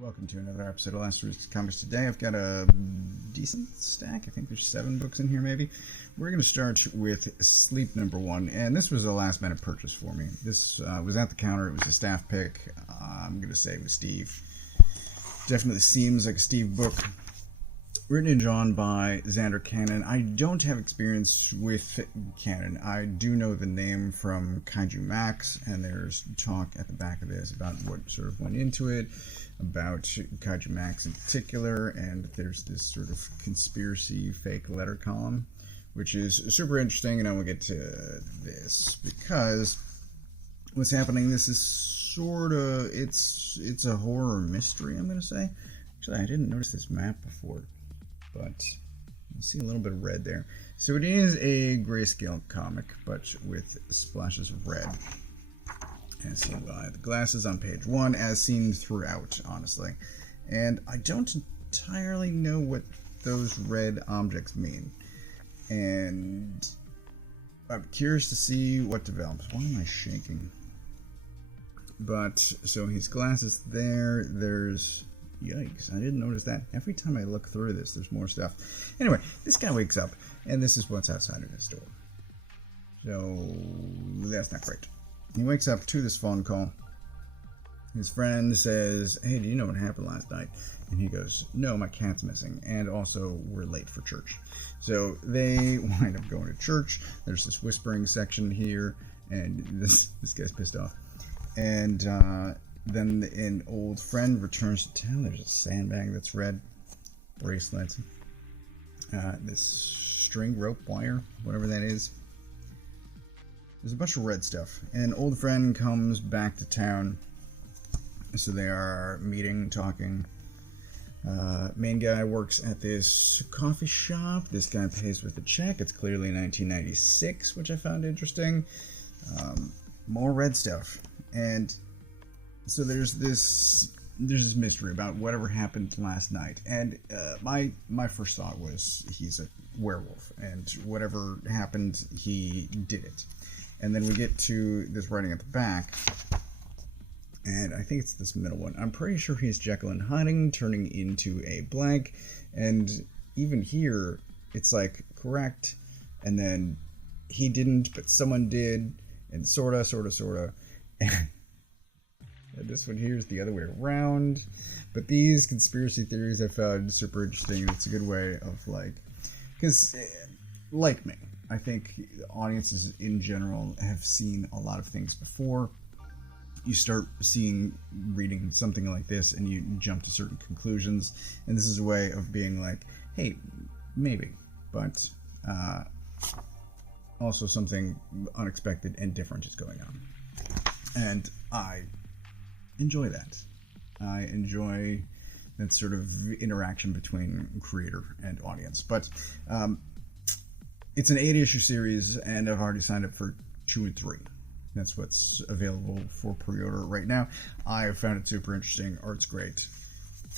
Welcome to another episode of Last Week's Comics. Today I've got a decent stack. I think there's 7 books in here maybe. We're going to start with Sleep number 1, and this was a last minute purchase for me. This was at the counter. It was a staff pick. I'm going to say it was Steve. Definitely seems like a Steve book. Written and drawn by Xander Cannon. I don't have experience with Cannon. I do know the name from Kaiju Max, and there's talk at the back of this about what sort of went into it, about Kaiju Max in particular, and there's this sort of conspiracy fake letter column, which is super interesting, and I will get to this, because what's happening, this is sort of, it's a horror mystery, I'm going to say. Actually, I didn't notice this map before, but you'll see a little bit of red there. So it is a grayscale comic, but with splashes of red, as seen by the glasses on page 1, as seen throughout, honestly. And I don't entirely know what those red objects mean. And I'm curious to see what develops. Why am I shaking? But, so his glasses there, there's... Yikes, I didn't notice that. Every time I look through this, there's more stuff. Anyway, this guy wakes up, and this is what's outside of his door. So, that's not great. He wakes up to this phone call. His friend says, "Hey, do you know what happened last night?" And he goes, "No, my cat's missing, and also we're late for church." So they wind up going to church. There's this whispering section here, and this guy's pissed off. And then an old friend returns to town. There's a sandbag that's red, bracelet, this string, rope, wire, whatever that is. There's a bunch of red stuff. An old friend comes back to town, so they are meeting, talking. Main guy works at this coffee shop. This guy pays with a check. It's clearly 1996, which I found interesting. More red stuff. And so there's this mystery about whatever happened last night, and my first thought was he's a werewolf, and whatever happened, he did it. And then we get to this writing at the back, and I think it's this middle one. I'm pretty sure he's Jekyll and Hyde turning into a blank, and even here it's like correct, and then he didn't, but someone did, and sorta. And this one here is the other way around. But these conspiracy theories I found super interesting. It's a good way of, like, because, like me, I think audiences in general have seen a lot of things before. You start reading something like this, and you jump to certain conclusions. And this is a way of being like, hey, maybe. But also something unexpected and different is going on. And I enjoy that. I enjoy that sort of interaction between creator and audience. But it's an 8-issue series, and I've already signed up for 2 and 3. That's what's available for pre-order right now. I found it super interesting. Art's great.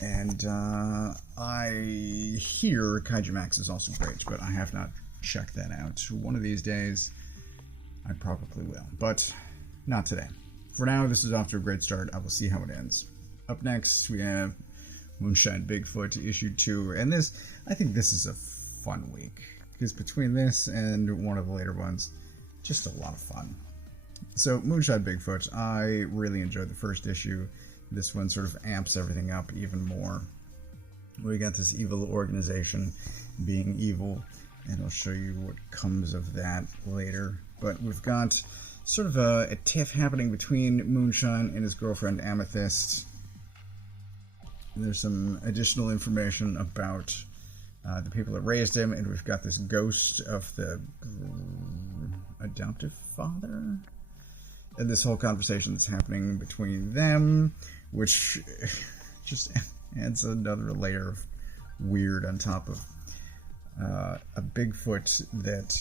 And I hear Kaiju Max is also great, but I have not checked that out. One of these days, I probably will. But not today. For now, this is off to a great start. I will see how it ends. Up next, we have Moonshine Bigfoot, issue 2. And this, I think this is a fun week. Because between this and one of the later ones, just a lot of fun. So, Moonshine Bigfoot, I really enjoyed the first issue. This one sort of amps everything up even more. We got this evil organization being evil, and I'll show you what comes of that later. But we've got sort of a tiff happening between Moonshine and his girlfriend Amethyst. There's some additional information about the people that raised him, and we've got this ghost of the adoptive father, and this whole conversation that's happening between them, which just adds another layer of weird on top of a Bigfoot that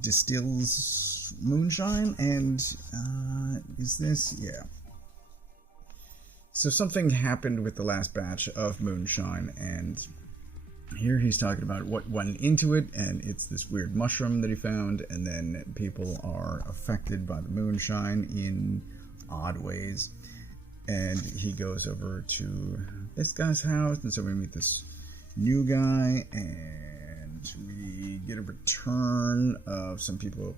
distills moonshine, and is this? Yeah. So something happened with the last batch of moonshine, and here he's talking about what went into it, and it's this weird mushroom that he found, and then people are affected by the moonshine in odd ways. And he goes over to this guy's house, and so we meet this new guy, and we get a return of some people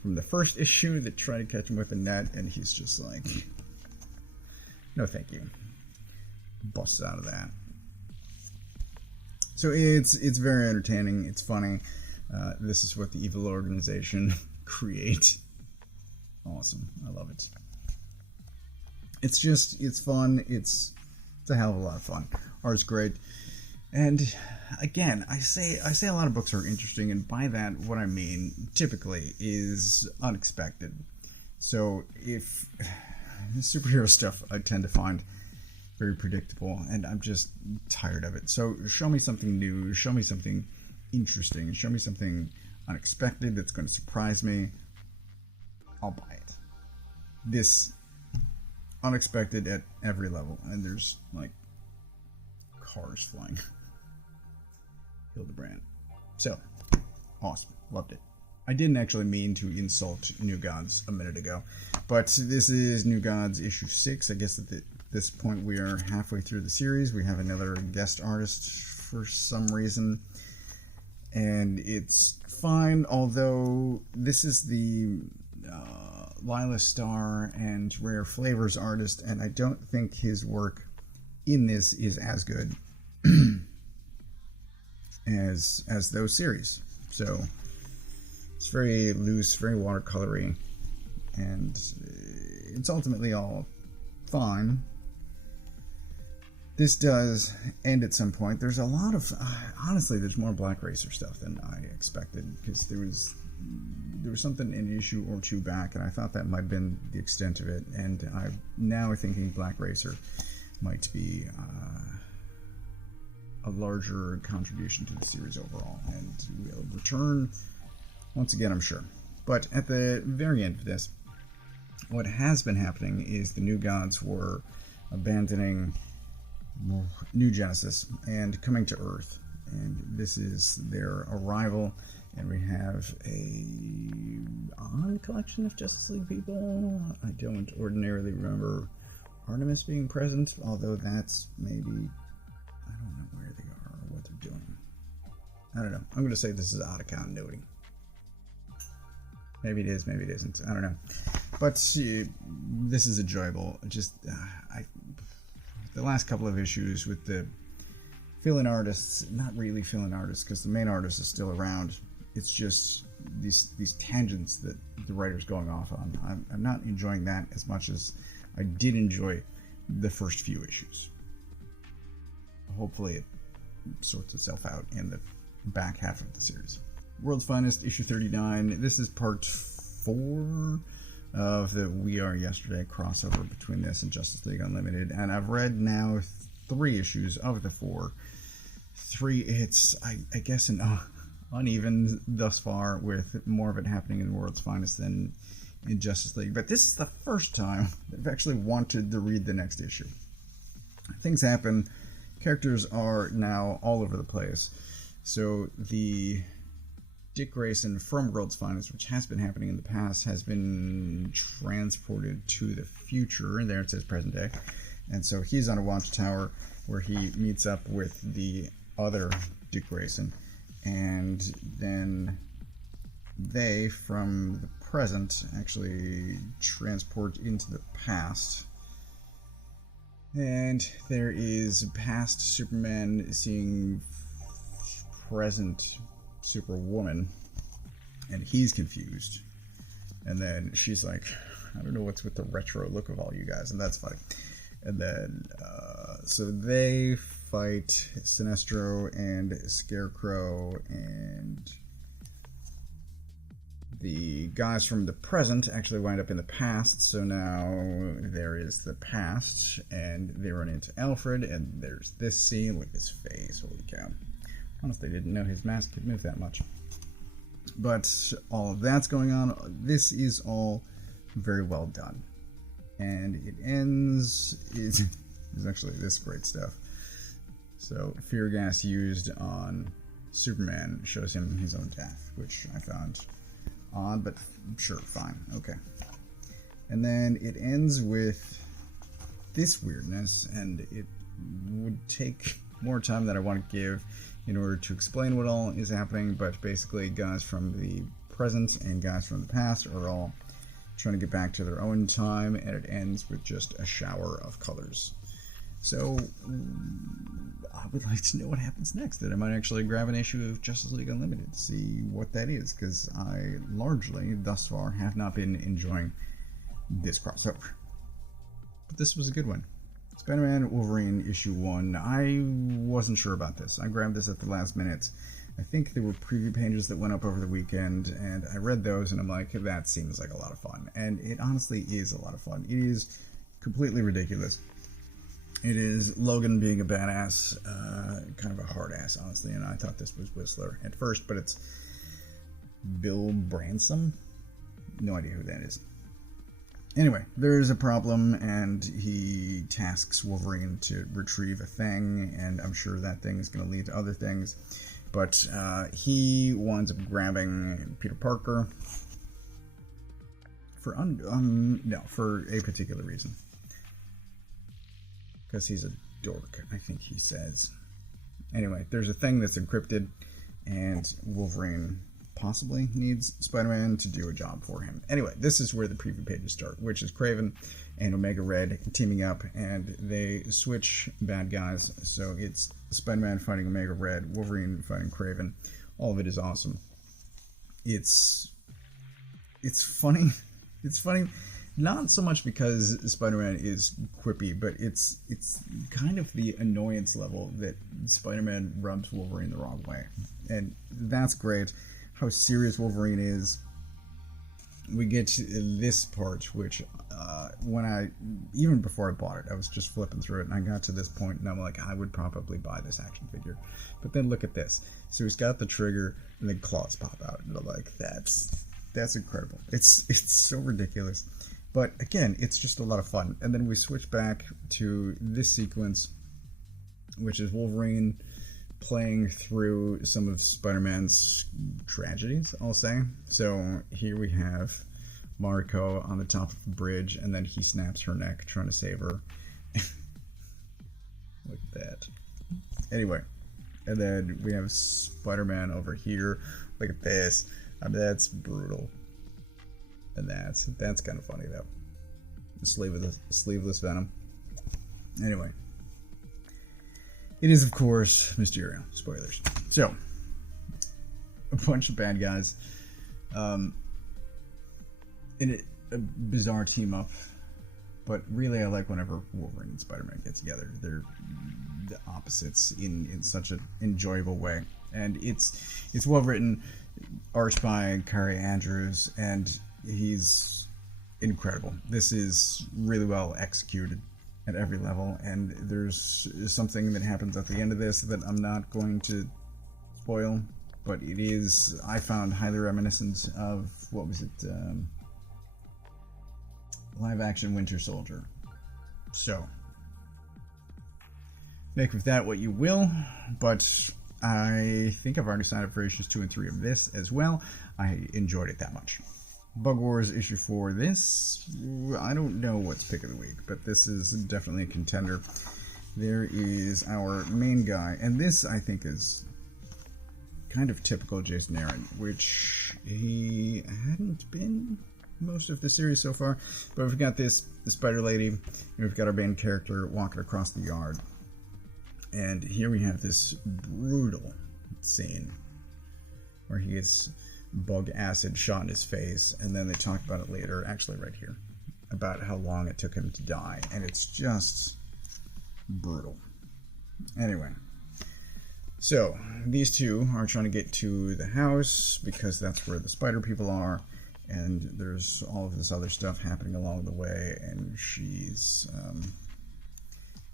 from the first issue that try to catch him with a net, and he's just like, no thank you. Busts out of that. So it's very entertaining, it's funny. This is what the evil organization create. Awesome. I love it. It's fun. It's a hell of a lot of fun. Art's great. And again, I say a lot of books are interesting, and by that what I mean typically is unexpected. So if superhero stuff I tend to find very predictable, and I'm just tired of it. So show me something new, show me something interesting, show me something unexpected that's going to surprise me. I'll buy it. This unexpected at every level, and there's like cars flying. Hildebrand. So awesome, loved it. I didn't actually mean to insult New Gods a minute ago, but this is New Gods issue 6. I guess at this point we are halfway through the series. We have another guest artist for some reason, and it's fine, although this is the Lila Starr and Rare Flavors artist, and I don't think his work in this is as good as those series. So it's very loose, very watercolory, and it's ultimately all fine. This does end at some point. There's a lot of honestly, there's more Black Racer stuff than I expected, because there was something in an issue or two back, and I thought that might have been the extent of it, and I'm now thinking Black Racer might be a larger contribution to the series overall, and will return once again, I'm sure. But at the very end of this, what has been happening is the New Gods were abandoning New Genesis and coming to Earth, and this is their arrival. And we have a odd collection of Justice League people. I don't ordinarily remember Artemis being present, although that's maybe, I don't know where they are or what they're doing. I don't know. I'm going to say this is out of continuity. Maybe it is, maybe it isn't. I don't know. But this is enjoyable. Just the last couple of issues with the fill-in artists, not really fill-in artists, because the main artist is still around. It's just these tangents that the writer's going off on. I'm not enjoying that as much as I did enjoy the first few issues. Hopefully it sorts itself out in the back half of the series. World's Finest, issue 39. This is part 4 of the We Are Yesterday crossover between this and Justice League Unlimited, and I've read now 3 issues of the 4. 3, it's, I guess, uneven thus far, with more of it happening in World's Finest than in Justice League. But this is the first time I've actually wanted to read the next issue. Things happen. Characters are now all over the place. So the Dick Grayson from World's Finest, which has been happening in the past, has been transported to the future, and there it says present day. And so he's on a watchtower where he meets up with the other Dick Grayson, and then they, from the present, actually transport into the past. And there is past Superman seeing present Superwoman, and he's confused. And then she's like, I don't know what's with the retro look of all you guys, and that's funny. And then, so they fight Sinestro and Scarecrow, and the guys from the present actually wind up in the past, so now there is the past, and they run into Alfred, and there's this scene. Look at his face, holy cow. Honestly, didn't know his mask could move that much. But all of that's going on. This is all very well done. And it ends, is actually this great stuff. So, fear gas used on Superman shows him his own death, which I found odd, but sure, fine, okay. And then it ends with this weirdness, and it would take more time than I want to give in order to explain what all is happening, but basically guys from the present and guys from the past are all trying to get back to their own time, and it ends with just a shower of colors. So I would like to know what happens next, and I might actually grab an issue of Justice League Unlimited to see what that is, because I largely, thus far, have not been enjoying this crossover. But this was a good one. Spider-Man Wolverine issue 1. I wasn't sure about this. I grabbed this at the last minute. I think there were preview pages that went up over the weekend, and I read those, and I'm like, that seems like a lot of fun. And it honestly is a lot of fun. It is completely ridiculous. It is Logan being a badass, kind of a hard ass, honestly, and I thought this was Whistler at first, but it's Bill Branson? No idea who that is. Anyway, there's a problem, and he tasks Wolverine to retrieve a thing, and I'm sure that thing is going to lead to other things, but he winds up grabbing Peter Parker for a particular reason. Because he's a dork, I think he says. Anyway, there's a thing that's encrypted, and Wolverine possibly needs Spider-Man to do a job for him. Anyway, this is where the preview pages start, which is Kraven and Omega Red teaming up, and they switch bad guys. So it's Spider-Man fighting Omega Red, Wolverine fighting Kraven. All of it is awesome. It's funny. It's funny. Not so much because Spider-Man is quippy, but it's kind of the annoyance level that Spider-Man rubs Wolverine the wrong way. And that's great. How serious Wolverine is. We get to this part, which even before I bought it, I was just flipping through it, and I got to this point, and I'm like, I would probably buy this action figure. But then look at this. So he's got the trigger, and then claws pop out, and I'm like, that's incredible. It's so ridiculous. But again, it's just a lot of fun. And then we switch back to this sequence, which is Wolverine playing through some of Spider-Man's tragedies, I'll say. So here we have Mariko on the top of a bridge, and then he snaps her neck trying to save her. Look at that. Anyway, and then we have Spider-Man over here. Look at this. I mean, that's brutal. And that's kind of funny, though. Sleeveless Venom. Anyway. It is, of course, Mysterio. Spoilers. So, a bunch of bad guys. In a bizarre team-up. But really, I like whenever Wolverine and Spider-Man get together. They're the opposites in such an enjoyable way. And it's well-written. Art by Kari Andrews, and he's incredible. This is really well executed at every level, and there's something that happens at the end of this that I'm not going to spoil, but it is, I found, highly reminiscent of, what was it, live-action Winter Soldier. So, make of that what you will, but I think I've already signed up for issues 2 and 3 of this as well. I enjoyed it that much. Bug Wars issue 4. This, I don't know what's pick of the week, but this is definitely a contender. There is our main guy, and this I think is kind of typical Jason Aaron, which he hadn't been most of the series so far. But we've got the Spider Lady, and we've got our main character walking across the yard. And here we have this brutal scene where he gets bug acid shot in his face, and then they talk about it later, actually right here, about how long it took him to die, and it's just brutal. Anyway, so these two are trying to get to the house because that's where the spider people are, and there's all of this other stuff happening along the way, and she's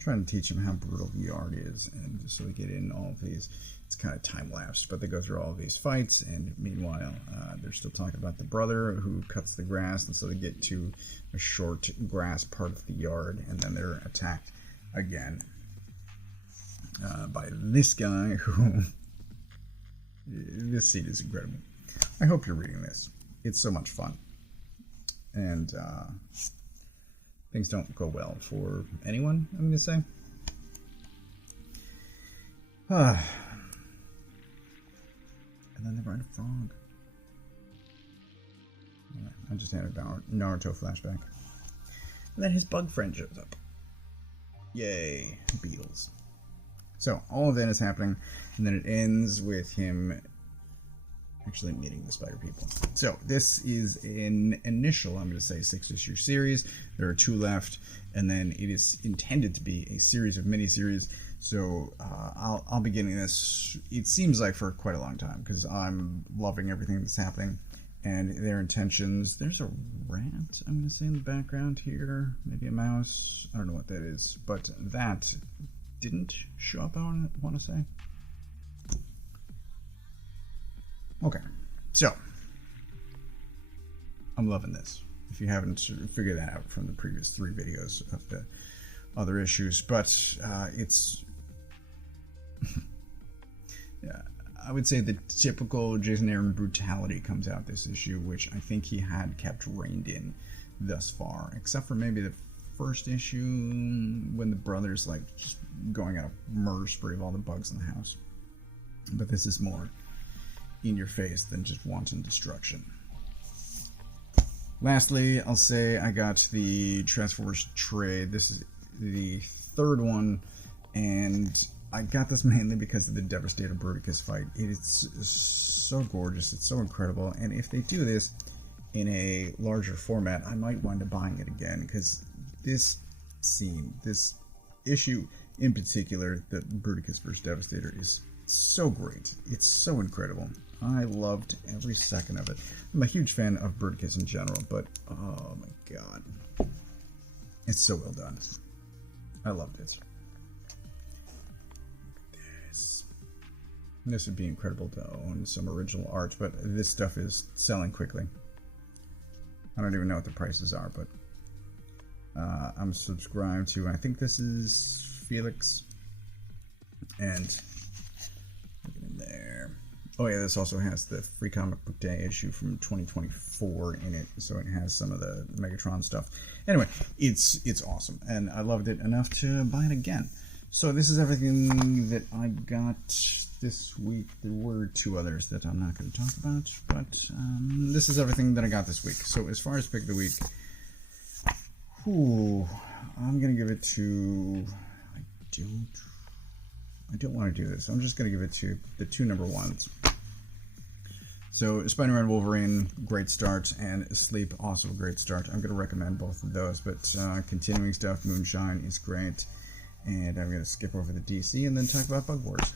trying to teach him how brutal the yard is, and so we get in all of these. It's kind of time-lapsed, but they go through all of these fights, and meanwhile, they're still talking about the brother who cuts the grass, and so they get to a short grass part of the yard, and then they're attacked again by this guy who... This scene is incredible. I hope you're reading this. It's so much fun. And things don't go well for anyone, I'm going to say. And then they ride a frog. Yeah, I just had a Naruto flashback. And then his bug friend shows up. Yay, beetles. So, all of that is happening, and then it ends with him actually meeting the spider people. So, this is an initial, I'm going to say, 6-issue series. There are 2 left, and then it is intended to be a series of miniseries. So, I'll be getting this, it seems like, for quite a long time, because I'm loving everything that's happening. And their intentions, there's a rat, I'm going to say, in the background here. Maybe a mouse. I don't know what that is. But that didn't show up, I want to say. Okay. So, I'm loving this. If you haven't figured that out from the previous 3 videos of the other issues. But it's... yeah. I would say the typical Jason Aaron brutality comes out this issue, which I think he had kept reined in thus far, except for maybe the first issue when the brothers like just going on a murder spree of all the bugs in the house. But this is more in your face than just wanton destruction. Lastly, I'll say I got the Transformers trade. This is the 3rd one, and I got this mainly because of the Devastator Bruticus fight. It's so gorgeous, it's so incredible, and if they do this in a larger format, I might wind up buying it again, because this scene, this issue in particular, the Bruticus vs. Devastator, is so great. It's so incredible. I loved every second of it. I'm a huge fan of Bruticus in general, but oh my god. It's so well done. I loved it. This would be incredible to own some original art, but this stuff is selling quickly. I don't even know what the prices are, but I'm subscribed to, I think this is Felix, and look in there. Oh yeah, this also has the Free Comic Book Day issue from 2024 in it, so it has some of the Megatron stuff. Anyway, it's awesome, and I loved it enough to buy it again. So this is everything that I got this week. There were 2 others that I'm not going to talk about, but this is everything that I got this week. So as far as pick of the week, I'm going to give it to... I don't want to do this. I'm just going to give it to the 2 number 1s. So Spider-Man Wolverine, great start, and Sleep, also a great start. I'm going to recommend both of those, but continuing stuff, Moonshine is great. And I'm going to skip over the DC and then talk about Bug Wars.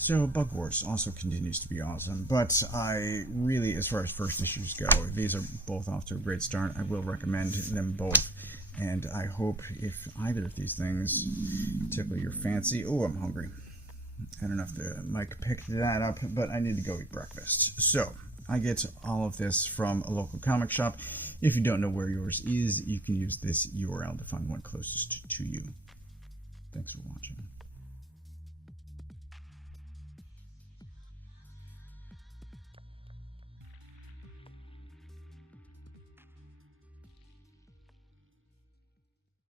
So Bug Wars also continues to be awesome, but I really, as far as first issues go, these are both off to a great start. I will recommend them both, and I hope if either of these things tickle your fancy. Oh, I'm hungry. I don't know if the mic picked that up, but I need to go eat breakfast. So I get all of this from a local comic shop. If you don't know where yours is, you can use this URL to find one closest to you. Thanks for watching.